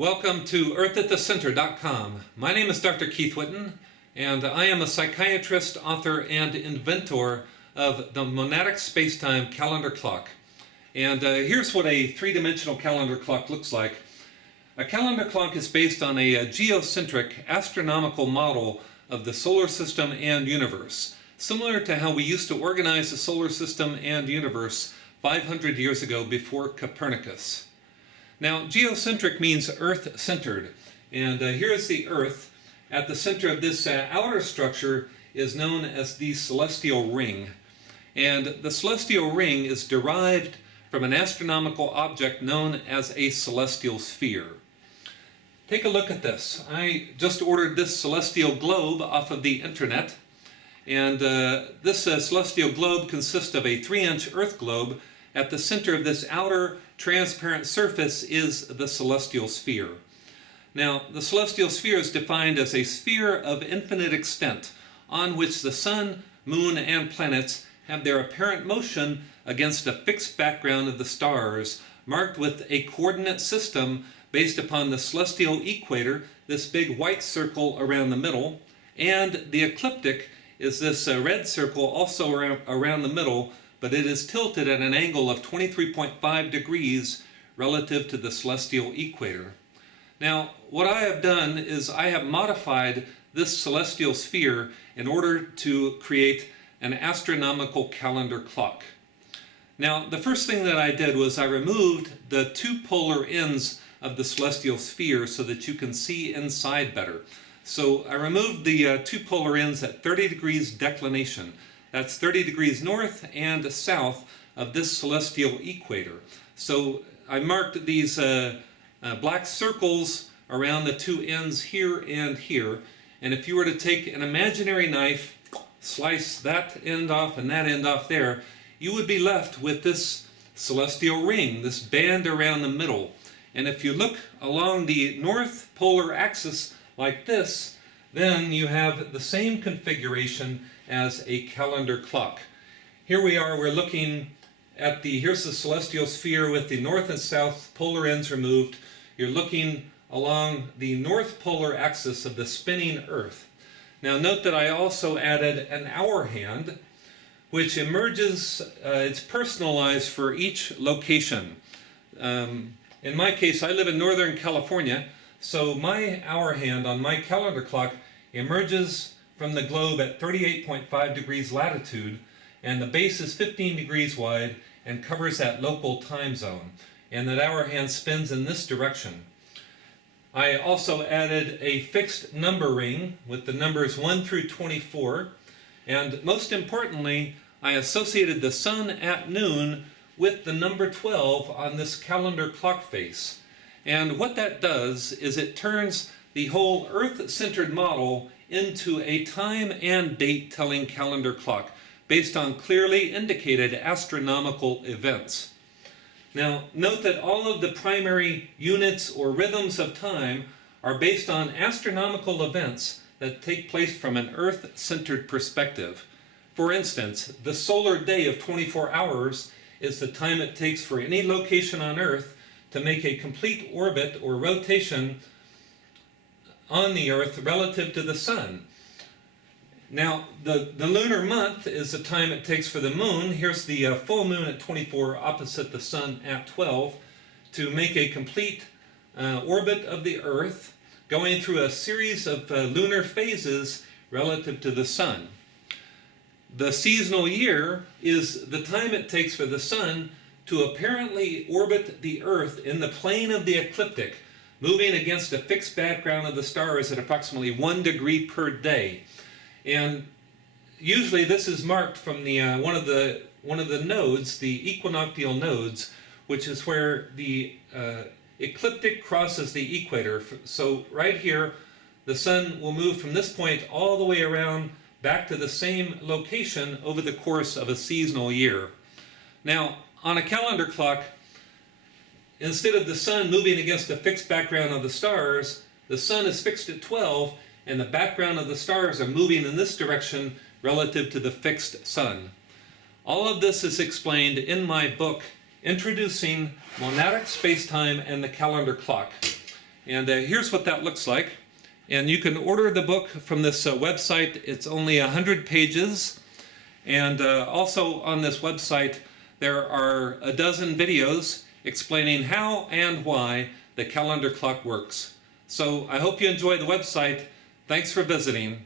Welcome to earthatthecenter.com. My name is Dr. Keith Whitten, and I am a psychiatrist, author, and inventor of the monadic spacetime calendar clock. And here's what a three-dimensional calendar clock looks like. A calendar clock is based on a geocentric astronomical model of the solar system and universe, similar to how we used to organize the solar system and universe 500 years ago before Copernicus. Now, geocentric means Earth-centered, and here's the Earth. At the center of this outer structure is known as the celestial ring, and the celestial ring is derived from an astronomical object known as a celestial sphere. Take a look at this. I just ordered this celestial globe off of the internet, and this celestial globe consists of a 3-inch Earth globe. At the center of this outer transparent surface is the celestial sphere. Now, the celestial sphere is defined as a sphere of infinite extent on which the sun, moon, and planets have their apparent motion against a fixed background of the stars, marked with a coordinate system based upon the celestial equator, this big white circle around the middle, and the ecliptic is this red circle also around the middle, but it is tilted at an angle of 23.5 degrees relative to the celestial equator. Now, what I have done is I have modified this celestial sphere in order to create an astronomical calendar clock. Now, the first thing that I did was I removed the two polar ends of the celestial sphere so that you can see inside better. So I removed the two polar ends at 30 degrees declination. That's 30 degrees north and south of this celestial equator. So I marked these black circles around the two ends here and here. And if you were to take an imaginary knife, slice that end off and that end off there, you would be left with this celestial ring, this band around the middle. And if you look along the north polar axis like this, then you have the same configuration as a calendar clock. Here we are, we're looking at here's the celestial sphere with the north and south polar ends removed. You're looking along the north polar axis of the spinning Earth. Now note that I also added an hour hand, which emerges, it's personalized for each location. In my case, I live in Northern California, so my hour hand on my calendar clock emerges from the globe at 38.5 degrees latitude, and the base is 15 degrees wide and covers that local time zone. And that hour hand spins in this direction. I also added a fixed number ring with the numbers 1 through 24, and most importantly, I associated the sun at noon with the number 12 on this calendar clock face. And what that does is it turns the whole Earth-centered model into a time and date telling calendar clock based on clearly indicated astronomical events. Now, note that all of the primary units or rhythms of time are based on astronomical events that take place from an Earth-centered perspective. For instance, the solar day of 24 hours is the time it takes for any location on Earth to make a complete orbit or rotation on the Earth relative to the sun. Now, the lunar month is the time it takes for the moon. Here's the full moon at 24 opposite the sun at 12 to make a complete orbit of the Earth, going through a series of lunar phases relative to the sun. The seasonal year is the time it takes for the sun to apparently orbit the Earth in the plane of the ecliptic, moving against a fixed background of the stars at approximately 1 degree per day. And usually this is marked from the one of the nodes, the equinoctial nodes, which is where the ecliptic crosses the equator. So right here, the sun will move from this point all the way around back to the same location over the course of a seasonal year. Now, on a calendar clock, instead of the sun moving against a fixed background of the stars, the sun is fixed at 12, and the background of the stars are moving in this direction relative to the fixed sun. All of this is explained in my book, Introducing Monadic Spacetime and the Calendar Clock. And here's what that looks like. And you can order the book from this website. It's only 100 pages. And also on this website, there are a dozen videos explaining how and why the calendar clock works. So I hope you enjoy the website. Thanks for visiting.